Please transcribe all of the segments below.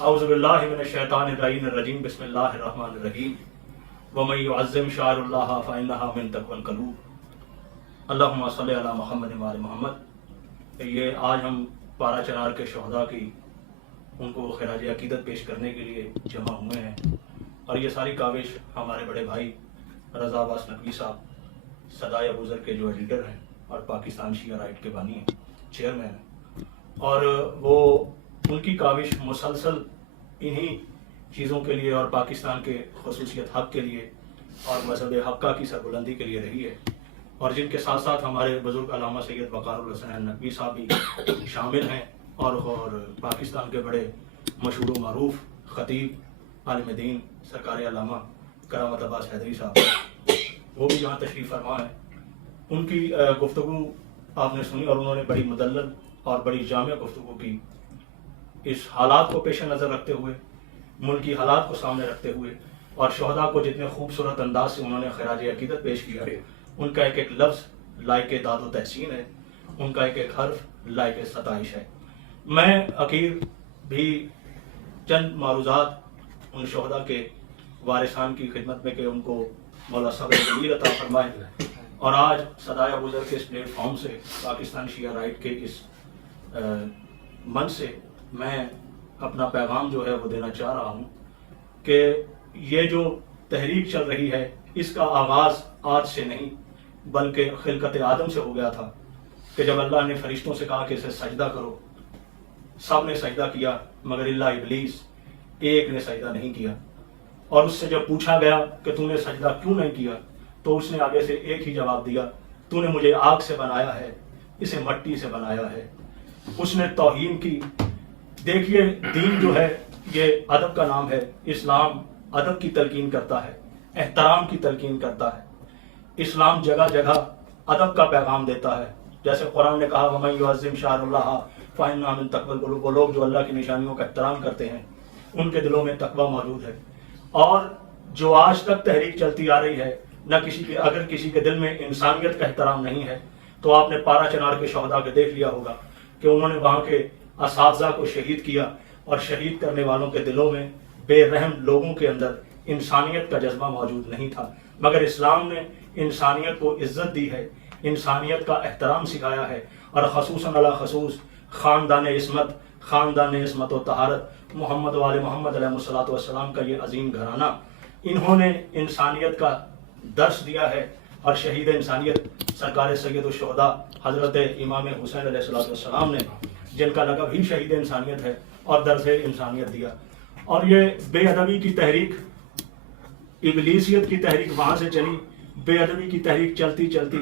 اعوذ باللہ من الشیطان الرجیم بسم اللہ الرحمن الرحیم ومن یعظم شعائر اللہ فإنها من تقوی القلوب اللہم صلی علی محمد وعلی محمد۔ یہ آج ہم پارا چنار کے شہداء کی ان کو خراج عقیدت پیش کرنے کے لیے جمع ہوئے ہیں، اور یہ ساری کاوش ہمارے بڑے بھائی رضا عباس نقوی صاحب صدائے ابوذر کے جو لیڈر ہیں اور پاکستان شیعہ رائٹ کے بانی ہیں، چیئرمین ہیں، اور وہ ان کی کاوش مسلسل انہی چیزوں کے لیے اور پاکستان کے خصوصیت حق کے لیے اور مذہب حقہ کی سربلندی کے لیے رہی ہے، اور جن کے ساتھ ساتھ ہمارے بزرگ علامہ سید وقار الحسن نقوی صاحب بھی شامل ہیں، اور پاکستان کے بڑے مشہور و معروف خطیب عالم دین سرکار علامہ کرامت عباس حیدری صاحب وہ بھی یہاں تشریف فرما ہیں۔ ان کی گفتگو آپ نے سنی، اور انہوں نے بڑی مدلل اور بڑی جامع گفتگو کی، اس حالات کو پیش نظر رکھتے ہوئے، ملکی حالات کو سامنے رکھتے ہوئے، اور شہداء کو جتنے خوبصورت انداز سے انہوں نے خراج عقیدت پیش کیا ہے، ان کا ایک ایک لفظ لائق داد و تحسین ہے، ان کا ایک ایک حرف لائق ستائش ہے۔ میں اخیر بھی چند معروضات ان شہداء کے وارثان کی خدمت میں کہ ان کو مولا صبر جمیل عطا فرمائے، اور آج صدائے ابوذر کے اس پلیٹ فارم سے، پاکستان شیعہ رائٹ کے اس من سے میں اپنا پیغام جو ہے وہ دینا چاہ رہا ہوں کہ یہ جو تحریک چل رہی ہے اس کا آغاز آج سے نہیں بلکہ خلقت آدم سے ہو گیا تھا، کہ جب اللہ نے فرشتوں سے کہا کہ اسے سجدہ کرو، سب نے سجدہ کیا مگر اللہ ابلیس ایک نے سجدہ نہیں کیا، اور اس سے جب پوچھا گیا کہ تو نے سجدہ کیوں نہیں کیا تو اس نے آگے سے ایک ہی جواب دیا، تو نے مجھے آگ سے بنایا ہے، اسے مٹی سے بنایا ہے۔ اس نے توہین کی۔ دیکھیے دین جو ہے یہ ادب کا نام ہے، اسلام ادب کی تلقین کرتا ہے، احترام کی تلقین کرتا ہے، اسلام جگہ جگہ ادب کا پیغام دیتا ہے۔ جیسے قرآن نے کہا وَمَن يُعَظِّمْ شَعَائِرَ اللَّهِ فَإِنَّهَا مِن تَقْوَى الْقُلُوبِ، وہ لوگ جو اللہ کی نشانیوں کا احترام کرتے ہیں ان کے دلوں میں تقویٰ موجود ہے۔ اور جو آج تک تحریک چلتی آ رہی ہے، نہ اگر کسی کے دل میں انسانیت کا احترام نہیں ہے تو آپ نے پارا چنار کے شہداء کے دیکھ لیا ہوگا کہ انہوں نے وہاں کے اساتذہ کو شہید کیا، اور شہید کرنے والوں کے دلوں میں، بے رحم لوگوں کے اندر انسانیت کا جذبہ موجود نہیں تھا، مگر اسلام نے انسانیت کو عزت دی ہے، انسانیت کا احترام سکھایا ہے، اور خصوصاً علی خصوص خاندان عصمت و طہارت محمد و آل محمد علیہ الصلوۃ والسلام کا یہ عظیم گھرانہ، انہوں نے انسانیت کا درس دیا ہے، اور شہید انسانیت سرکار سید الشہداء حضرت امام حسین علیہ السلام نے، جن کا لقب ہی شہید انسانیت ہے، اور درس انسانیت دیا۔ اور یہ بے ادبی کی تحریک، ابلیسیت کی تحریک وہاں سے چلی، بے ادبی کی تحریک چلتی چلتی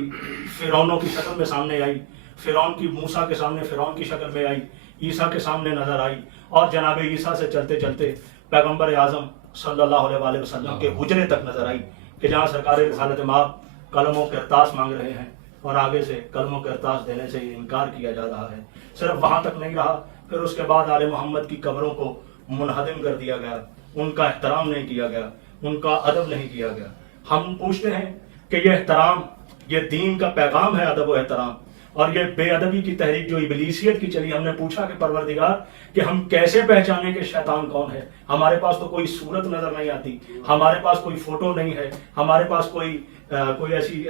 فرعونوں کی شکل میں سامنے آئی، فرعون کی موسیٰ کے سامنے فرعون کی شکل میں آئی، عیسیٰ کے سامنے نظر آئی، اور جناب عیسیٰ سے چلتے چلتے پیغمبر اعظم صلی اللہ علیہ وآلہ وسلم کے حجرے تک نظر آئی، کہ جہاں سرکار رسالت مآب قلم و کرتاس مانگ رہے ہیں، اور آگے سے قلم و کرتاس دینے سے انکار کیا جا رہا ہے۔ صرف وہاں تک نہیں رہا، پھر اس کے بعد آل محمد کی قبروں کو منہدم کر دیا گیا، ان کا احترام نہیں کیا گیا، ان کا ادب نہیں کیا گیا۔ ہم پوچھتے ہیں کہ یہ احترام، یہ دین کا پیغام ہے ادب و احترام، اور یہ بے ادبی کی تحریک جو ابلیسیت کی چلی، ہم نے پوچھا کہ پروردگار کہ ہم کیسے پہچانیں کہ شیطان کون ہے؟ ہمارے پاس تو کوئی صورت نظر نہیں آتی، ہمارے پاس کوئی فوٹو نہیں ہے، ہمارے پاس کوئی ایسی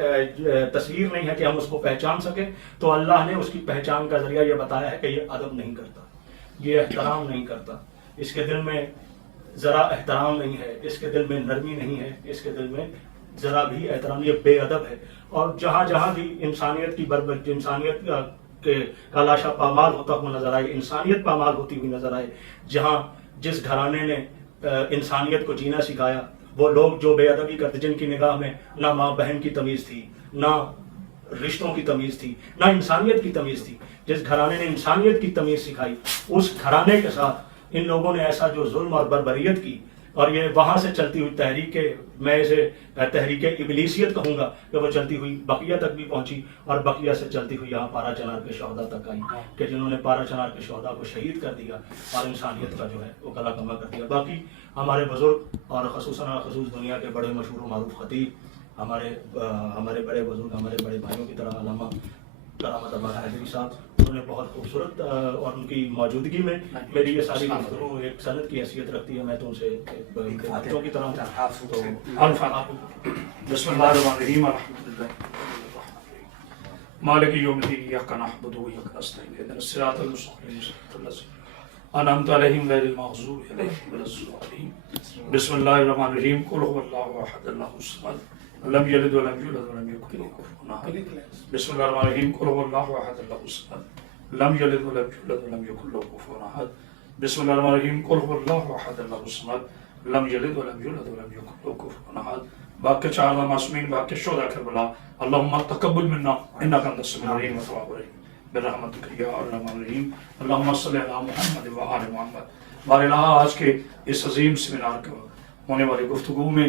تصویر نہیں ہے کہ ہم اس کو پہچان سکیں۔ تو اللہ نے اس کی پہچان کا ذریعہ یہ بتایا ہے کہ یہ ادب نہیں کرتا، یہ احترام نہیں کرتا، اس کے دل میں ذرا احترام نہیں ہے، اس کے دل میں نرمی نہیں ہے، اس کے دل میں ذرا بھی احترام، یہ بے ادب ہے۔ اور جہاں جہاں بھی انسانیت کی انسانیت کا لاشا پامال ہوتا ہوا نظر آئے، انسانیت پامال ہوتی ہوئی نظر آئے، جہاں جس گھرانے نے انسانیت کو جینا سکھایا، وہ لوگ جو بے ادبی کرتے، جن کی نگاہ میں نہ ماں بہن کی تمیز تھی، نہ رشتوں کی تمیز تھی، نہ انسانیت کی تمیز تھی، جس گھرانے نے انسانیت کی تمیز سکھائی، اس گھرانے کے ساتھ ان لوگوں نے ایسا جو ظلم اور بربریت کی، اور یہ وہاں سے چلتی ہوئی تحریک، میں اسے تحریک ابلیسیت کہوں گا، کہ وہ چلتی ہوئی بقیہ تک بھی پہنچی، اور بقیہ سے چلتی ہوئی یہاں پارا چنار کے شہداء تک آئی، کہ جنہوں نے پارا چنار کے شہداء کو شہید کر دیا اور انسانیت کا جو ہے وہ کلا کما کر دیا۔ باقی ہمارے بزرگ، اور خصوصاً خصوص دنیا کے بڑے مشہور و معروف خطیب، ہمارے بڑے بزرگ، ہمارے بڑے بھائیوں کی طرح علامہ کرامت آباد حیدری صاحب، انہوں نے بہت خوبصورت اور ان کی موجودگی میں میری یہ ساری گفتگو ایک سند کی حیثیت رکھتی ہے. میں تو ان سے بچوں کی طرح تو بسم اللہ الرحمن الرحیم الحمدللہ مالک یوم الدین ایاک نعبد و ایاک نستعین اهدنا الصراط المستقیم صراط الذین انعمت علیہم غیر المغضوب علیہم ولا الضالین. بسم اللہ الرحمن الرحیم قل هو اللہ احد اللہ الصمد لم یلد ولم یولد ولم یکن له کفوا احد. بسم اللہ الرحمن الرحیم قل هو اللہ احد اللہ الصمد لم یلد ولم یولد ولم یکن له کفوا احد. بسم اللہ الرحمن الرحیم قل هو اللہ احد اللہ الصمد لم یلد ولم یولد ولم یکن له کفوا احد. باقی چار معصومین باقی شہداء کربلا اللہم تقبل منا انک انت السمیع العلیم وتب علینا برحمتک یا ارحم الراحمین. اللہم صلی علی محمد و آل محمد. باراللہ آج کے اس عظیم سیمینار کے ہونے والی گفتگو میں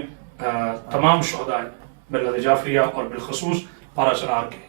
تمام شہداء ملت جعفریہ اور بالخصوص پارا چنار کے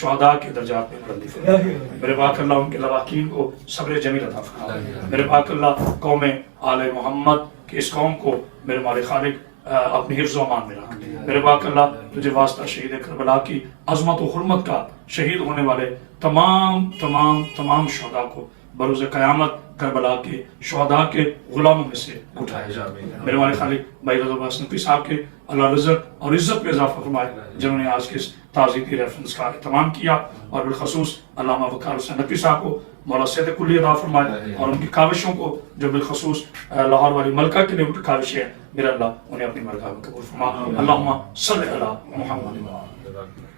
شہداء کے درجات میں بلندی فرمائے. میرے پاک اللہ ان کے لواحقین کو صبر جمیل عطا فرمائے. میرے پاک اللہ قوم آل محمد کی اس قوم کو میرے مالک خالق اپنی حفظ و امان میں رکھ. میرے پاک اللہ تجھے واسطہ شہید کربلا کی عظمت و حرمت کا شہید ہونے والے تمام تمام تمام شہداء کو بروز قیامت کربلا کے شہداء کے غلاموں میں سے اٹھائے جائے. میرے مالک خالق بھائی رضا عباس نقوی صاحب کے اللہ رزق اور عزت میں اضافہ فرمائے جنہوں نے آج کے اس تعزیتی ریفرنس کا اہتمام کیا. اور بالخصوص علامہ وقار حسین نقوی صاحب کو مولا سید کلی عطا فرمائے اور ان کی کاوشوں کو جو بالخصوص لاہور والی ملکہ کے لیے ان کی کاوشیں ہیں میرا اللہ انہیں اپنی مرگاہ میں قبول فرما. اللہم صلی علی محمد.